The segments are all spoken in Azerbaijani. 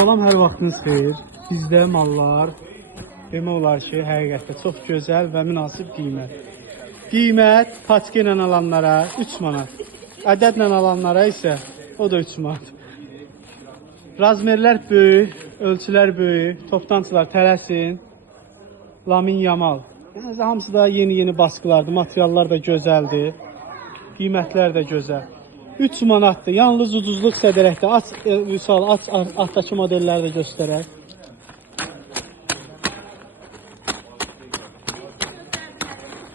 Salam, hər vaxtınız xeyir. Bizdə mallar demək olar ki, həqiqətən çox gözəl və münasib qiymət. Qiymət paçka ilə alanlara 3 manat. Ədədlə alanlara isə o da 3 manat. Razmerlər böyük, ölçülər böyük, toptancılar tələsin. Lamin Yamal. Yəni, hamısı da yeni baskılardır, materiallar da gözəldir. Qiymətlər də gözəl. 3 manatdır. Yalnız ucuzluq sədərəkdə. Aç, Vüsal, aç altdakı modelləri də göstərək.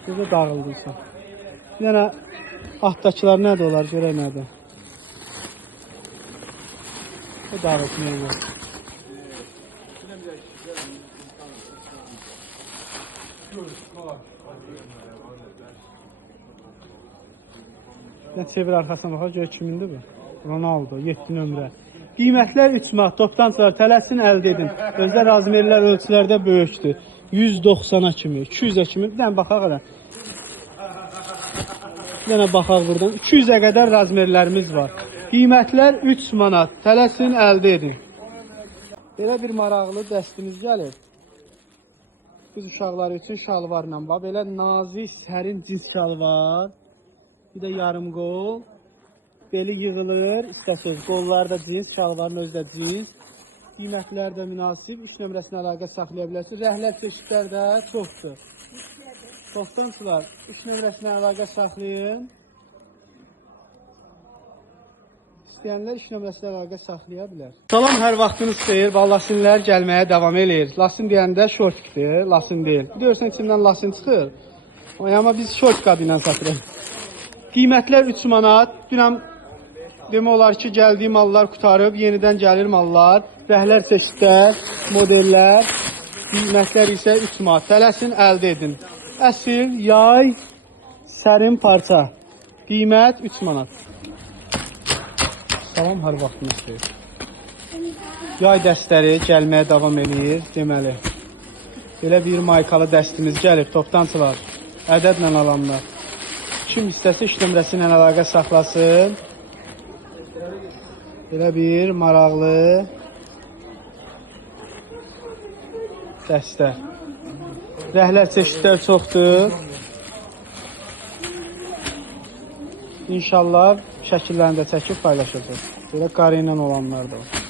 Burada dağıldıysa. Yəni, altdakılar nədir olar? Görək nədir? O dağıtmayın. Çevir arxasına baxaq, görək kimindir bu? Ronaldo, 7 nömrə. Qiymətlər 3 manat, toptancılar tələsin əldə edin. Özdə razmerlər ölçülərdə böyükdür. 190-a kimi, 200-ə kimi. Bir dənə baxaq hələ. Bir dənə baxaq buradan. 200-ə qədər razmerlərimiz var. Qiymətlər 3 manat, tələsin əldə edin. Belə bir maraqlı dəstimiz gəlir. Qız uşaqları üçün şalvarla var. Belə nazik, sərin cins şalvar. Bir də yarım qol. Beli yığılır. İstəsəz qollar da cins, şalvarın özü də cins. Qiymətlər də münasib. 3 nömrəsinə əlaqə saxlaya bilərsiniz. Rəhlər çeşidlər də çoxdur. Toptancılar 3 nömrəsinə əlaqə saxlayın. İstəyənlər 3 nömrəsinə əlaqə saxlaya bilər. Salam, hər vaxtınız xeyir. Lasinlər gəlməyə davam eləyir. Lasin deyəndə şortdur, lasin deyil. Görürsən içindən lasin çıxır. Amma biz şort qabı ilə satırıq. Qiymətlər 3 manat. Dünən demək olar ki, gəldiyi mallar qutarıb, yenidən gəlir mallar. Rəhlər çeşidlər, modellər. Qiymətlər isə 3 manat. Tələsin əldə edin. Əsil, yay, sərin parça. Qiymət 3 manat. Salam, hər vaxtınız xeyir. Yay dəstləri gəlməyə davam edir. Deməli, belə bir maykalı dəstimiz gəlib, toptancılar. Ədədlə alanlar. Kim istəsə 3 nömrəsi ilə əlaqə saxlasın. Belə bir maraqlı dəstə. Rəhlər çeşidlər çoxdur. İnşallah şəkillərini də çəkib paylaşacaq. Belə qarı ilə olanlar da var.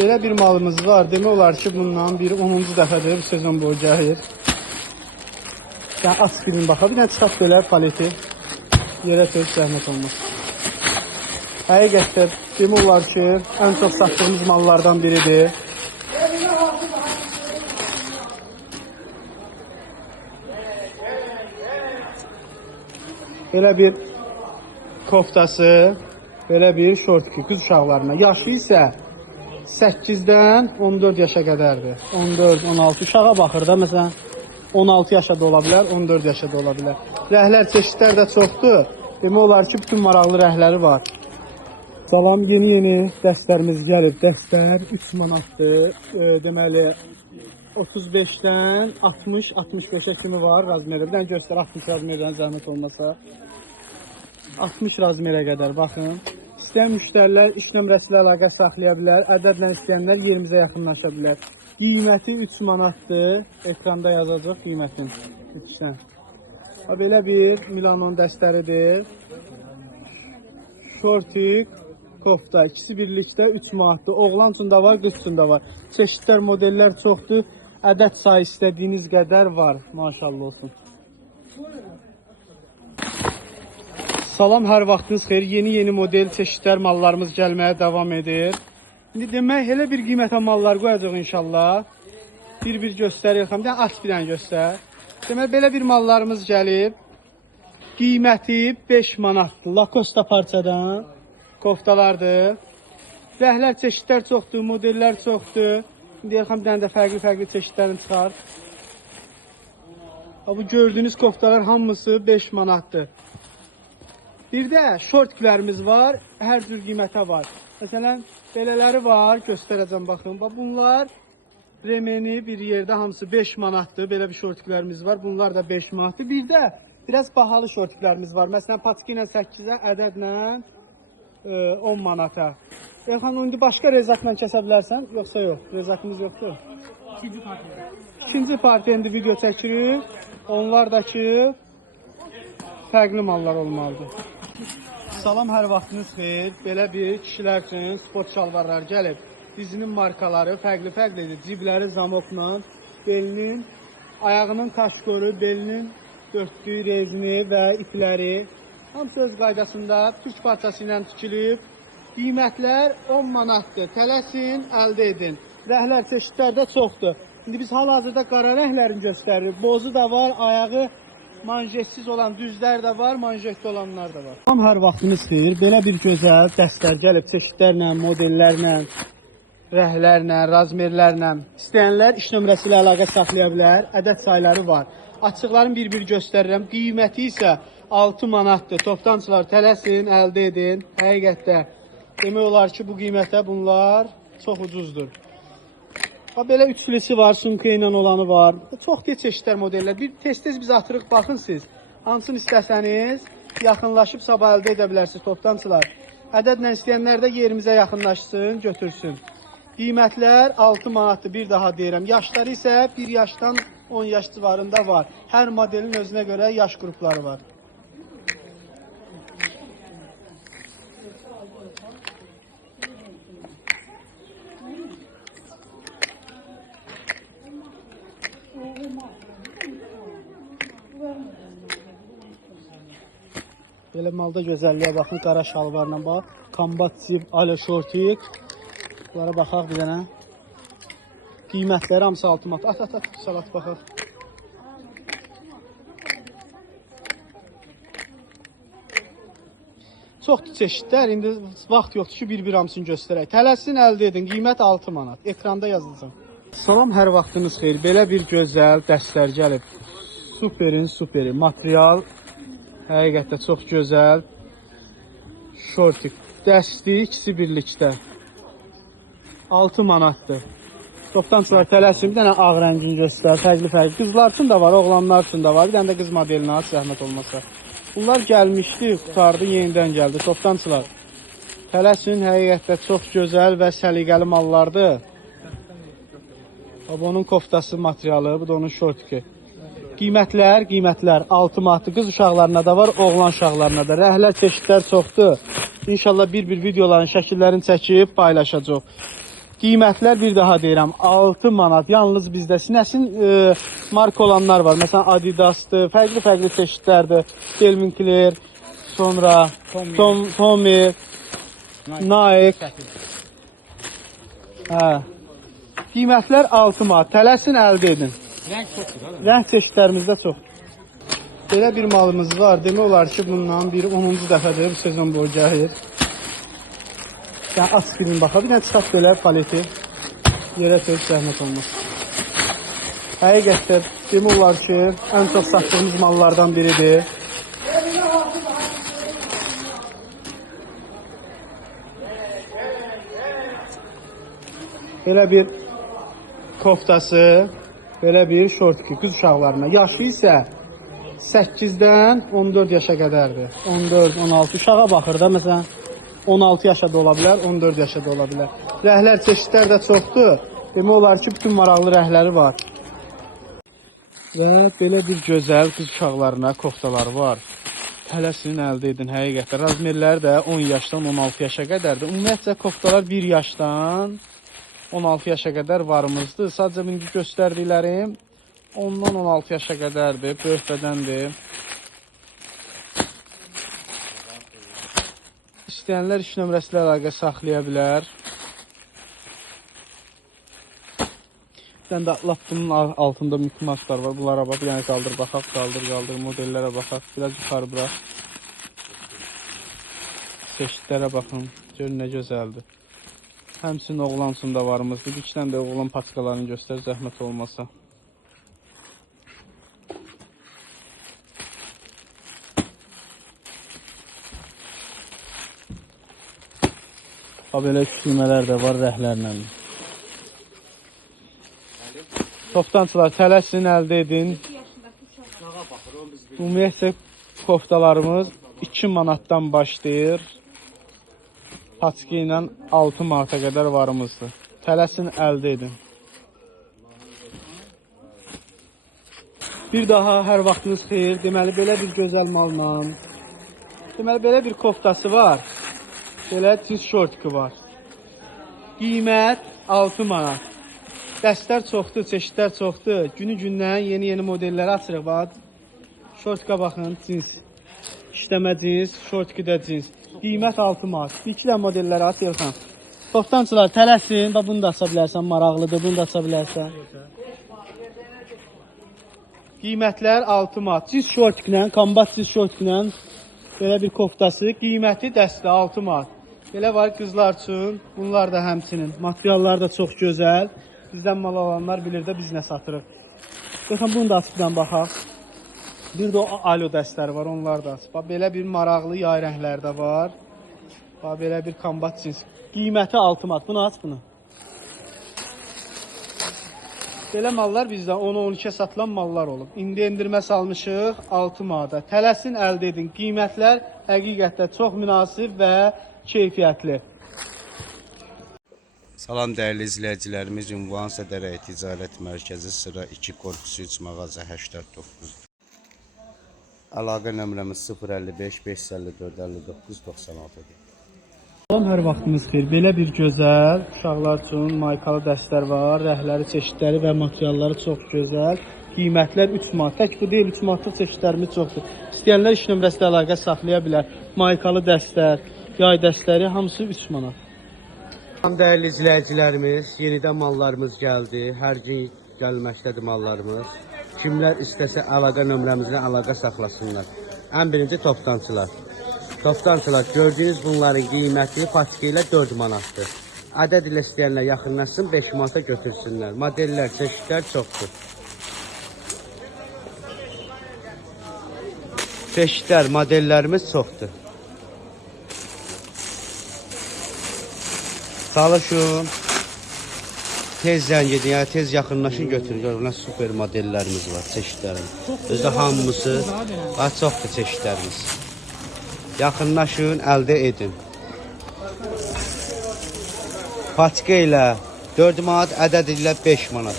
Belə bir malımız var. Demək olar ki, bundan bir 10-cu dəfədir bu sezon boyu gəlir. Yəni, aç birin baxa. Bir dənə çıxaq belə paleti. Yerə söz zəhmət olmaz. Həqiqətdə demək olar ki, ən çox satdığımız mallardan biridir. Belə bir koftası, belə bir şortki qız uşaqlarına. Yaşı isə 8-dən 14 yaşa qədərdir. 14-16 uşağa baxır da, məsələn, 16 yaşa da ola bilər, 14 yaşa da ola bilər. Rəhlər çeşidlər də çoxdur. Demək olar ki, bütün maraqlı rəhləri var. Salam, yeni dəstlərimiz gəlib. Dəstlər 3 manatdır. Deməli, 35-dən 60-65-ə kimi var razmerə. Bir dənə göstər 60 razmerdən zəhmət olmasa. 60 razmerə qədər, baxın. İstəyən müştərilər 3 nömrəsi ilə əlaqə saxlaya bilər. Ədədlə istəyənlər yerimizə yaxınlaşa bilər. Qiyməti 3 manatdır. Ekranda yazacaq qiymətin. Belə bir Milanon dəstləridir. Şortik, kofta. İkisi birlikdə 3 manatdır. Oğlan üçün də var, qız üçün də var. Çeşidlər, modellər çoxdur. Ədəd sayı istədiyiniz qədər var. Maşallah olsun. Salam, hər vaxtınız xeyir. Yeni model çeşidlər, mallarımız gəlməyə davam edir. İndi demək, elə bir qiymətə mallar qoyacaq inşallah. Bir göstərir. Bir dənə aç, bir dənə göstər. Demək, belə bir mallarımız gəlib. Qiyməti 5 manatdır. Lakosta parçadan koftalardır. Rəhlər çeşidlər çoxdur, modellər çoxdur. İndi bir dənə də fərqli çeşidlərini çıxar. Bu gördüyünüz koftalar hamısı 5 manatdır. Bir də şortkilərimiz var, hər cür qiymətə var. Məsələn, belələri var, göstərəcəm, baxın. Bunlar remeni bir yerdə hamısı 5 manatdır. Belə bir şortkilərimiz var, bunlar da 5 manatdır. Bir də biraz bahalı şortkilərimiz var. Məsələn, patika ilə 8-ə ədədlə 10 manata. Elxan, indi başqa rezakla kəsə bilərsən, yoxsa yox? Rezakımız yoxdur. İkinci partiya indi video çəkirik. Onlar da ki, fərqli mallar olmalıdır. Salam, hər vaxtınız xeyir. Belə bir kişilər üçün sport şalvarlar gəlib. Dizinin markaları fərqli-fərqlidir. Cibləri zamokla, belinin, ayağının kaşkoru, belinin dörtlüyü, rezini və ipləri hamısı öz qaydasında türk parçası ilə tikilib. Qiymətlər 10 manatdır. Tələsin, əldə edin. Rəhlər çeşidlərdə çoxdur. İndi biz hal-hazırda qara rəhlərini göstəririk. Bozu da var, ayağı manjetsiz olan düzlər də var, manjetli olanlar da var. Tam hər vaxtınız xeyir. Belə bir gözəl dəstlər gəlib çeşidlərlə, modellərlə, rəhlərlə, razmerlərlə. İstəyənlər iş nömrəsi ilə əlaqə saxlaya bilər. Ədəd sayları var. Açıqlarını bir-bir göstərirəm. Qiyməti isə 6 manatdır. Toptancılar tələsin, əldə edin. Həqiqətdə demək olar ki, bu qiymətə bunlar çox ucuzdur. Belə üçlüsü var, sumka ilə olanı var. Çox tez çeşidlər modellər. Bir tez-tez biz atırıq, baxın siz. Hansını istəsəniz, yaxınlaşıb sabah əldə edə bilərsiniz toptancılar. Ədədlə istəyənlər də yerimizə yaxınlaşsın, götürsün. Qiymətlər 6 manatdır, bir daha deyirəm. Yaşları isə 1 yaşdan 10 yaş civarında var. Hər modelin özünə görə yaş qrupları var. Belə malda gözəlliyə baxın, qara şalvarla bax. Kombat zip, alo şortik. Bunlara baxaq bir dənə. Qiymətləri hamısı 6 manat. At, salat baxaq. Çoxdur çeşidlər. İndi vaxt yoxdur ki, bir-bir hamısını göstərək. Tələsin, əldə edin. Qiymət 6 manat. Ekranda yazılacaq. Salam, hər vaxtınız xeyir. Belə bir gözəl dəstlər gəlib. Superin superi. Material həqiqətdə çox gözəl. Şortik. Dəsti ikisi birlikdə. 6 manatdır. Toptancılar tələsin. Bir dənə ağ rəngini göstər. Fərqli-fərqli. Qızlar üçün də var, oğlanlar üçün də var. Bir dənə də qız modelini az zəhmət olmasa. Bunlar gəlmişdi, qutardı, yenidən gəldi. Toptancılar tələsin. Həqiqətdə çox gözəl və səliqəli mallardır. Bu onun koftası materialı, bu da onun şortiki. Qiymətlər 6 manatdır. Qız uşaqlarına da var, oğlan uşaqlarına da. Rəhlər çeşidlər çoxdur. İnşallah bir-bir videoların şəkillərini çəkib paylaşacaq. Qiymətlər bir daha deyirəm, 6 manat. Yalnız bizdə sinəsin marka olanlar var. Məsələn, Adidas'dır, fərqli-fərqli çeşidlərdir. Calvin Klein, sonra Tommy, Nike. Qiymətlər 6 manat. Tələsin, əldə edin. Rəng çeşidlərimizdə çox. Belə bir malımız var. Demək olar ki, bundan bir 10-cu dəfədir bu sezon boyu gəlir. Yəni, aspirin baxa. Bir dənə çıxaq belə paleti. Yerə tez zəhmət olmaz. Həqiqətdə demək olar ki, ən çox satdığımız mallardan biridir. Belə bir koftası, belə bir şortki qız uşaqlarına. Yaşı isə 8-dən 14 yaşa qədərdir. 14-16 uşağa baxır da, məsələn, 16 yaşa da ola bilər, 14 yaşa da ola bilər. Rəhlər çeşidlər də çoxdur. Demək olar ki, bütün maraqlı rəhləri var. Və belə bir gözəl qız uşaqlarına koftaları var. Tələsin, əldə edin, həqiqətdə. Razmerləri də 10 yaşdan 16 yaşa qədərdir. Ümumiyyətcə, koftalar 1 yaşdan 16 yaşa qədər varımızdır. Sadəcə indi göstərdiklərim ondan 16 yaşa qədərdir, böyük bədəndir. İstəyənlər iş nömrəsi ilə əlaqə saxlaya bilər. Bir dənə də lap bunun altında mükmaslar var. Bunlara bax, bir dənə qaldır, baxaq, qaldır, modellərə baxaq. Biraz yuxarı bıraq. Çeşidlərə baxın, görün nə gözəldir. Həmçinin oğlan üçün də varımızdır. Bir iki dənə də oğlan paçkalarını göstər, zəhmət olmasa. Belə küçülmələr də var rəhlərlə. Toptancılar tələsin, əldə edin. Ümumiyyətcə koftalarımız 2 manatdan başlayır. Paçka ilə 6 marta qədər varımızdır. Tələsin, əldə edin. Bir daha hər vaxtınız xeyir. Deməli, belə bir gözəl malla. Deməli, belə bir koftası var. Belə cins şortku var. Qiymət 6 manat. Dəstlər çoxdur, çeşidlər çoxdur. Günü-gündən yeni modelləri açırıq. Bax, şortka baxın, cins. İşləmə cins, şortku da cins. Qiymət 6 manat. Bir iki də modelləri aç, Elxan. Toptancılar tələsin. Bax, bunu da aça bilərsən, maraqlıdır. Bunu da aça bilərsən. Qiymətlər 6 manat. Cins şortkla, kombat cins şortkla belə bir koftası. Qiyməti dəstə 6 manat. Belə var qızlar üçün. Bunlar da həmçinin. Materiallar da çox gözəl. Bizdən mal alanlar bilir də biz nə satırıq. Baxın, bunu da açıqdan baxaq. Bir də o alo dəstləri var, onlar da açıq. Belə bir maraqlı yay rənglərdə var. Belə bir kombat cins. Qiyməti 6 manat. Bunu aç, bunu. Belə mallar bizdə 10-12 satılan mallar olub. İndi endirmə salmışıq 6 manata. Tələsin, əldə edin. Qiymətlər həqiqətdə çox münasib və keyfiyyətli. Salam dəyərli izləyicilərimiz, Ünvan Sədərək Ticarət Mərkəzi sıra 2 korpusu 3 mağaza 89. Əlaqə nömrəmiz 055 554 59 96-dır. Salam, hər vaxtınız xeyir. Belə bir gözəl uşaqlar üçün maykalı dəstlər var. Rəhləri, çeşidləri və materialları çox gözəl. Qiymətlər 3 manat. Tək bu deyil, 3 manatlıq çeşidlərimiz çoxdur. İstəyənlər iş nömrəsi ilə əlaqə saxlaya bilər. Maykalı dəstlər, yay dəstləri hamısı 3 manat. Salam dəyərli izləyicilərimiz, yenidən mallarımız gəldi. Hər gün gəlməkdədir mallarımız. Kimlər istəsə əlaqə nömrəmizlə əlaqə saxlasınlar. Ən birinci toptancılar. Toptancılar, gördüyünüz bunların qiyməti paçka ilə 4 manatdır. Ədəd ilə istəyənlər yaxınlaşsın, 5 manata götürsünlər. Modellər, çeşidlər çoxdur. Çeşidlər, modellərimiz çoxdur. Çalışın, tez zəng edin, yəni tez yaxınlaşın, götürün. Görün, super modellərimiz var, çeşidlərimiz. Özdə hamısı, çoxdur çeşidlərimiz. Yaxınlaşın, əldə edin. Paçka ilə 4 manat, ədəd ilə 5 manat.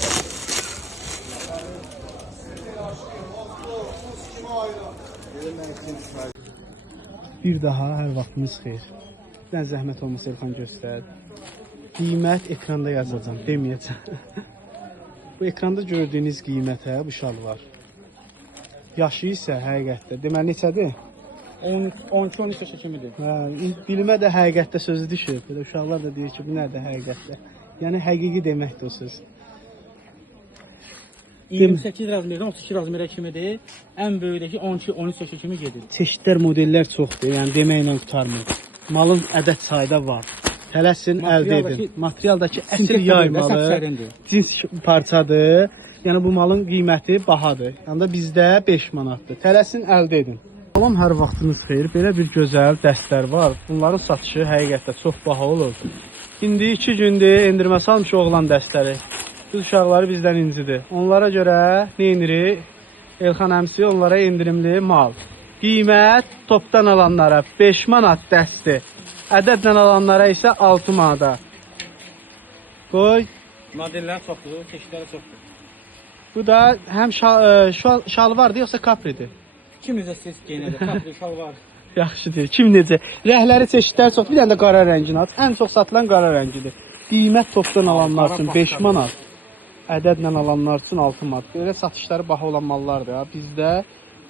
Bir daha hər vaxtınız xeyir. Dən zəhmət olmasa Elxan göstər. Qiymət ekranda yazacağım, deməyəcəm. Bu ekranda gördüyünüz qiymətə bu şal var. Yaşı isə həqiqətdə, deməli neçədir? 12-13 yaşa kimidir. Dilimə də həqiqətdə sözü düşür. Belə uşaqlar da deyir ki, bu nədir həqiqətdə? Yəni həqiqi deməkdir o söz. 28 razmerdən 32 razmerə kimidir. Ən böyükdəki 12-13 yaşa kimi gedir. Çeşidlər, modellər çoxdur. Yəni deməklə qurtarmır. Malın ədəd sayda var. Tələsin, əldə edin. Materialdakı əsl yay malı, cins parçadır. Yəni bu malın qiyməti bahadır. Yəni da bizdə 5 manatdır. Tələsin, əldə edin. Salam, hər vaxtınız xeyir. Belə bir gözəl dəstlər var. Bunların satışı həqiqətdə çox baha olur. İndi 2 gündür endirmə salmış oğlan dəstləri. Qız uşaqları bizdən incidir. Onlara görə neyinirik? Elxan əmsi onlara endirimli mal. Qiymət topdan alanlara 5 manat dəsti. Ədədlə alanlara isə 6 manata. Qoy. Modellər çoxdur, çeşidləri çoxdur. Bu da həm şal vardı, yoxsa kapridir? Kim üzə siz geyinədir? Kapri, şal var. Yaxşıdır. Kim necə? Rəhləri, çeşidlər çox. Bir dənə də qara rəngini aç. Ən çox satılan qara rəngidir. Qiymət topdan alanlar üçün 5 manat. Ədədlə alanlar üçün 6 manat. Belə satışları baha olan mallardır ya bizdə.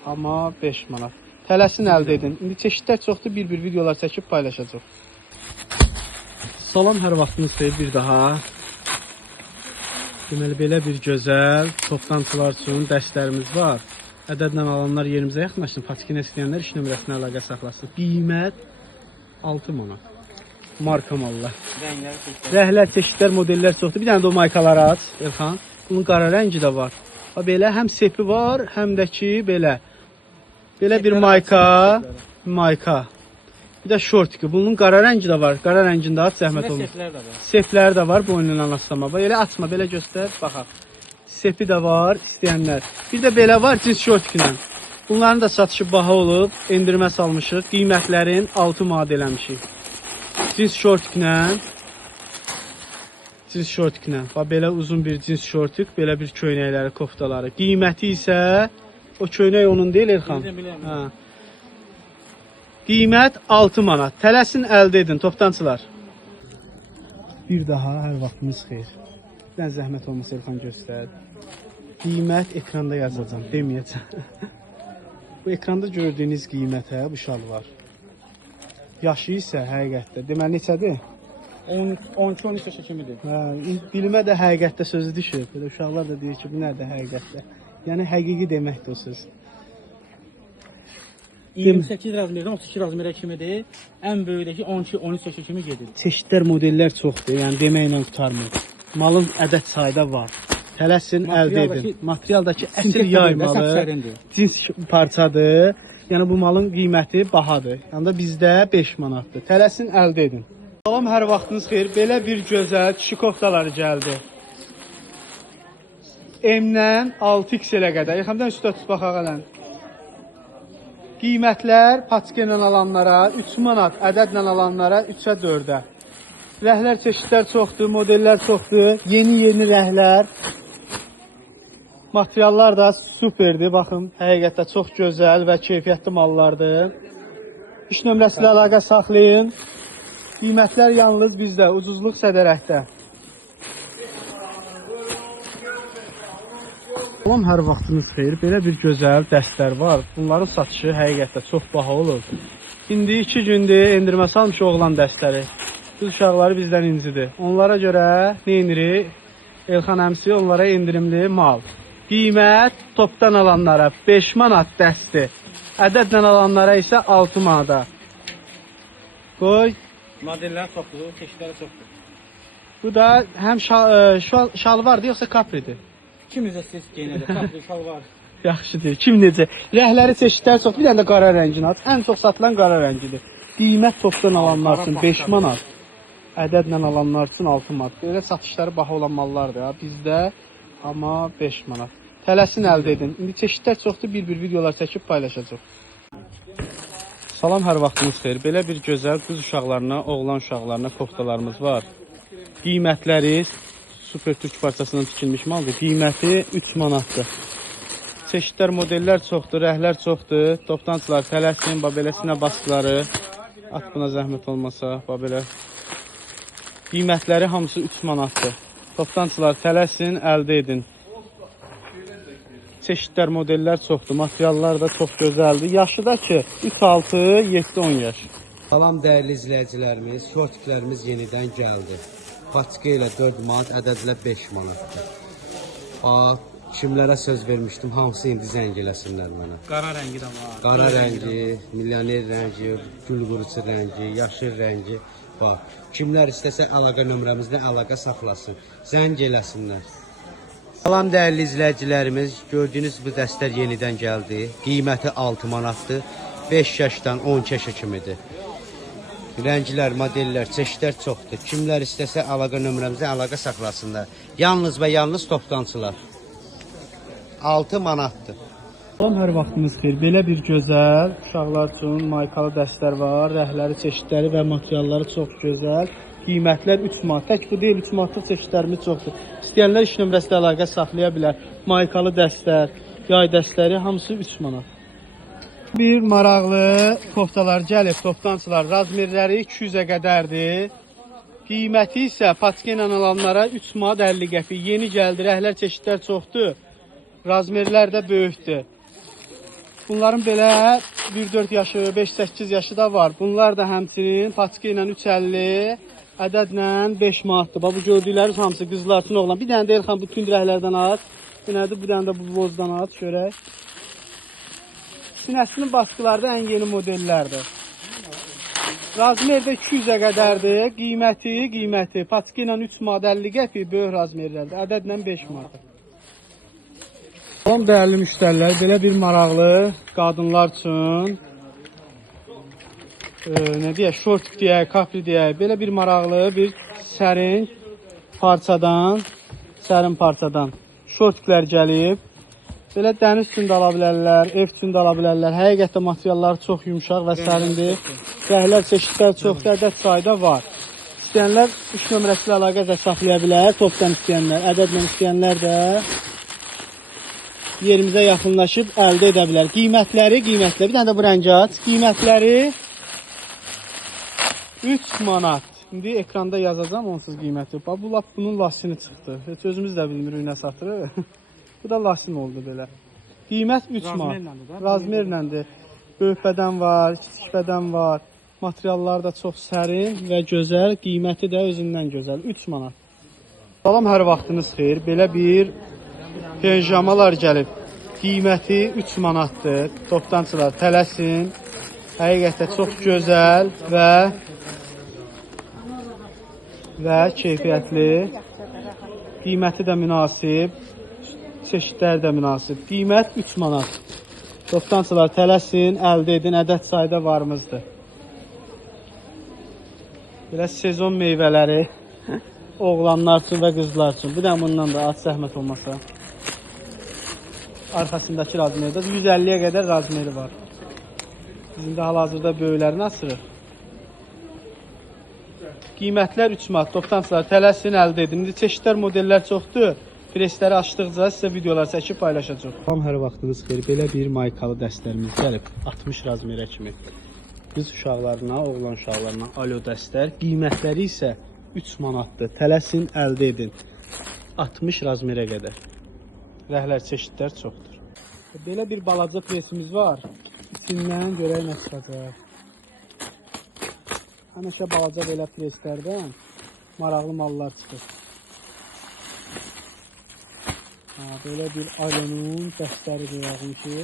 Amma 5 manat. Tələsin, əldə edin. İndi çeşidlər çoxdur. Bir-bir videolar çəkib paylaşacaq. Salam, hər vaxtınız xeyir bir daha. Deməli, belə bir gözəl toplantılar üçün dəstlərimiz var. Ədədlə alanlar yerimizə yaxınlaşsın. Paçkinə istəyənlər iş nömrəsinə əlaqə saxlasın. Qiymət 6 manat. Marka mallar. Rəhlər, çeşidlər, modellər çoxdur. Bir dənə də o maykaları aç, Elxan. Bunun qara rəngi də var. Belə həm sepi var, həm də ki belə. Belə bir mayka. Bir də şortki. Bunun qara rəngi də var. Qara rəngində aç, zəhmət olmaz. Seflər də var. Boynundan asılma. Elə açma, belə göstər, baxaq. Sepi də var, istəyənlər. Bir də belə var, cins şortkilə. Bunların da satışı baha olub, endirmə salmışıq. Qiymətlərin 6 manat eləmişik. cins şortiklə. Bax belə uzun bir cins şortik, belə bir köynəkləri, koftaları. Qiyməti isə o köynək onun deyil Elxan. Bilirəm. Hə. Qiymət 6 manat. Tələsin əldə edin toptancılar. Bir daha hər vaxtınız xeyir. Dən zəhmət olmasa Elxan göstər. Qiymət ekranda yazacağam, deməyəcəm. Bu ekranda gördüyünüz qiymətə bu şal var. Yaşı isə həqiqətdə. Deməli neçədir? 12-13 yaşa kimidir. Hə, dilimə də həqiqətdə sözü düşür. Belə uşaqlar da deyir ki, bu nədir həqiqətdə? Yəni həqiqi deməkdir o söz. 28 razmerdən 32 razmerə kimidir. Ən böyükdəki 12-13 yaşa kimi gedir. Çeşidlər, modellər çoxdur. Yəni deməklə qurtarmır. Malın ədəd sayda var. Tələsin, əldə edin. Materialdakı əsl yay malı, cins parçadır. Yəni bu malın qiyməti bahadır. Yəni da bizdə 5 manatdır. Tələsin, əldə edin. Salam, hər vaxtınız xeyir. Belə bir gözəl kişi koftaları gəldi. M-dən 6XL-ə qədər. Yaxamdan üstə tut baxaq ələn. Qiymətlər paçka ilə alanlara 3 manat, ədədlə alanlara 3-ə 4-ə. Rəhlər çeşidlər çoxdur, modellər çoxdur. Yeni rəhlər. Materiallar da superdir. Baxın, həqiqətdə çox gözəl və keyfiyyətli mallardır. İş nömrəsi ilə əlaqə saxlayın. Qiymətlər yalnız bizdə, ucuzluq Sədərəkdə. Salam, hər vaxtınız xeyir. Belə bir gözəl dəstlər var. Bunların satışı həqiqətdə çox baha olur. İndi 2 gündür endirmə salmış oğlan dəstləri. Qız uşaqları bizdən incidir. Onlara görə neyinirik? Elxan əmsi onlara endirimli mal. Qiymət topdan alanlara 5 manat dəsti. Ədədlə alanlara isə 6 manata. Qoy. Modellər çoxdur, çeşidləri çoxdur. Bu da həm şalvardır yoxsa kapridir? Kim necə siz geyinədir? Kapri, şalvar. Yaxşıdır. Kim necə? Rəhləri çeşidlər çox. Bir dənə də qara rəngini at. Ən çox satılan qara rəngidir. Qiymət topdan alanlar üçün 5 manat. Ədədlə alanlar üçün 6 manat. Belə satışları baha olan mallardır ya bizdə. Amma 5 manat. Tələsin əldə edin. İndi çeşidlər çoxdur. Bir videolar çəkib paylaşacaq. Salam, hər vaxtınız xeyir. Belə bir gözəl qız uşaqlarına, oğlan uşaqlarına koftalarımız var. Qiymətləri super türk parçasından tikilmiş maldır. Qiyməti 3 manatdır. Çeşidlər, modellər çoxdur, rəhlər çoxdur. Toptancılar tələsin, beləsinə baskıları. At buna zəhmət olmasa, belə. Qiymətləri hamısı 3 manatdır. Toptancılar tələsin, əldə edin. Çeşidlər, modellər çoxdur. Materiallar da çox gözəldir. Yaşı da ki 3-6, 7-10 yaş. Salam dəyərli izləyicilərimiz, şortiklərimiz yenidən gəldi. Paçka ilə 4 manat, ədədlə 5 manatdır. Bax, kimlərə söz vermişdim, hamısı indi zəng eləsinlər mənə. Qara rəngi də var. Qara rəngi, milyoner rəngi, gül qurusu rəngi, yaşıl rəngi. Bax, kimlər istəsə əlaqə nömrəmizlə əlaqə saxlasın, zəng eləsinlər. Salam dəyərli izləyicilərimiz, gördüyünüz bu dəstlər yenidən gəldi. Qiyməti 6 manatdır, 5 yaşdan 12 yaşa kimidir. Rənglər, modellər, çeşidlər çoxdur. Kimlər istəsə əlaqə nömrəmizə əlaqə saxlasınlar. Yalnız və yalnız toptancılar. 6 manatdır. Salam, hər vaxtınız xeyir. Belə bir gözəl uşaqlar üçün maykalı dəstlər var. Rəhləri, çeşidləri və materialları çox gözəl. Qiymətlər 3 manat. Tək bu deyil, 3 manatlıq çeşidlərimiz çoxdur. İstəyənlər iş nömrəsi ilə əlaqə saxlaya bilər. Maykalı dəstlər, yay dəstləri hamısı 3 manat. Bir maraqlı koftalar gəlib, toptancılar. Razmerləri 200-ə qədərdir. Qiyməti isə paçka ilə alanlara 3 manat 50 qəpik. Yeni gəldi, rəhlər çeşidlər çoxdur. Razmerlər də böyükdür. Bunların belə 1-4 yaşı, 5-8 yaşı da var. Bunlar da həmçinin paçka ilə 3.50, ədədlə 5 manatdır. Bu gördükləriniz hamısı qızlar üçün oğlan. Bir dənə də Elxan bu tündrəhlərdən at. Bir dənə də bu bozdan at, görək. Sinəsinin baskıları da ən yeni modellərdir. Razmerdə 200-ə qədərdir. Qiyməti paçka ilə 3 manat 50 qəpik böyük razmerlərdir. Ədədlə 5 manatdır. Salam dəyərli müştərilər, belə bir maraqlı qadınlar üçün nə deyək, şortik deyək, kapri deyək, belə bir maraqlı bir sərin parçadan şortiklər gəlib. Belə dəniz üçün də ala bilərlər, ev üçün də ala bilərlər. Həqiqətən materialları çox yumşaq və sərindir. Rəhlər çeşidlər çoxdur, ədəd sayda var. İstəyənlər 3 nömrəsi ilə əlaqə də saxlaya bilər, topdan istəyənlər, ədədlə istəyənlər də yerimizə yaxınlaşıb əldə edə bilər. Qiymətləri, bir dənə də bu rəngi aç. Qiymətləri 3 manat. İndi ekranda yazacağım onsuz qiyməti. Bax, bu lap bunun lasini çıxdı. Heç özümüz də bilmirik nə satırıq. Bu da lasin oldu belə. Qiymət 3 manat. Razmerləndir. Böyük bədən var, kiçik bədən var. Materiallar da çox sərin və gözəl. Qiyməti də özündən gözəl. 3 manat. Salam, hər vaxtınız xeyir. Belə bir penjamalar gəlib. Qiyməti 3 manatdır. Topdançılar tələsin. Həqiqətən çox gözəl və keyfiyyətli. Qiyməti də münasib. Çeşidlər də münasib. Qiymət 3 manat. Topdançılar tələsin, əldə edin. Ədəd sayda varımızdır. Belə sezon meyvələri oğlanlar üçün və qızlar üçün. Bir də bundan da az zəhmət olmasa. Arxasındakı razmerdə 150-yə qədər razmeri var. Bizim də hal-hazırda böyüklərini asırıq. Qiymətlər 3 manat. Topdançılar tələsin, əldə edin. İndi çeşidlər, modellər çoxdur. Presləri açdıqca sizə videolar çəkib paylaşacaq. Tam hər vaxtınız xeyir. Belə bir maykalı dəstlərimiz gəlib. 60 razmerə kimi. Qız uşaqlarına, oğlan uşaqlarına alo dəstər. Qiymətləri isə 3 manatdır. Tələsin, əldə edin. 60 razmerə qədər. Rəhlər çeşidlər çoxdur. Belə bir balaca presimiz var. İçindən görək nə çıxacaq. Həmişə balaca belə preslərdən maraqlı mallar çıxır. Belə bir alonun dəstəri qoyağım ki.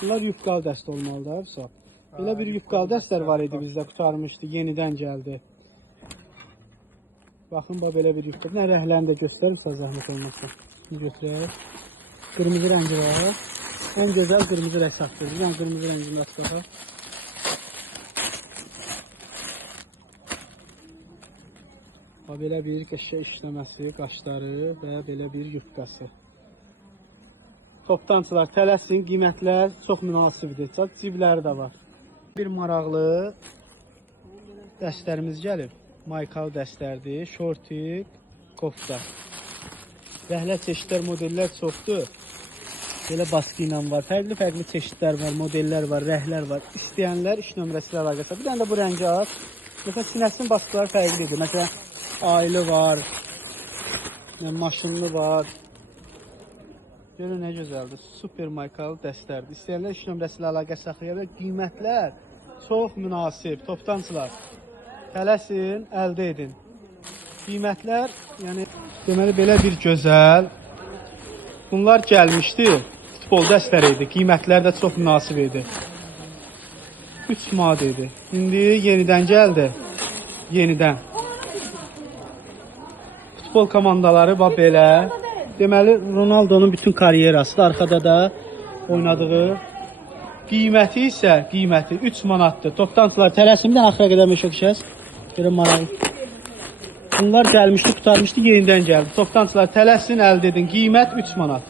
Bunlar yufqalı dəst olmalıdır. Belə bir yufqalı dəstlər var idi bizdə, qutarmışdı, yenidən gəldi. Baxın, belə bir yufqalı. Nə rəhlərini də göstərirsə zəhmət olmasa. Şimdi götürək. Qırmızı rəngi var. Ən gözəl qırmızı rəng saxdır. Bir dənə qırmızı rəngini açaq. Belə bir qəşəng işləməsi, qaşları və belə bir yufqası. Topdançılar tələsin, qiymətlər çox münasibdir. Cibləri də var. Bir maraqlı dəstlərimiz gəlib. Maykalı dəstlərdir. Şortik, kofta. Rəhlə çeşidlər, modellər çoxdur. Belə baskı ilə var. Fərqli çeşidlər var, modellər var, rəhlər var. İstəyənlər 3 nömrəsi ilə əlaqəsi. Bir dənə də bu rəngi aç. Məsələn, sinəsinin baskıları fərqlidir. Məsələn, aylı var, maşınlı var. Görün nə gözəldir. Super maykalı dəstlərdir. İstəyənlər 3 nömrəsi ilə əlaqə saxlaya bilər. Qiymətlər çox münasib. Topdançılar tələsin, əldə edin. Qiymətlər, yəni deməli belə bir gözəl. Bunlar gəlmişdi. Futbol dəstləri idi. Qiymətlər də çox münasib idi. 3 manat idi. İndi yenidən gəldi. Yenidən. Futbol komandaları bax belə. Deməli Ronaldo'nun bütün karyerası da arxada da oynadığı. Qiyməti isə 3 manatdır. Topdançılar tələsimdən axıra qədər məşəqşəs. Görün maraqlı. Bunlar gəlmişdi, qutarmışdı, yenidən gəldi. Topdançılar tələsin, əldə edin. Qiymət 3 manat.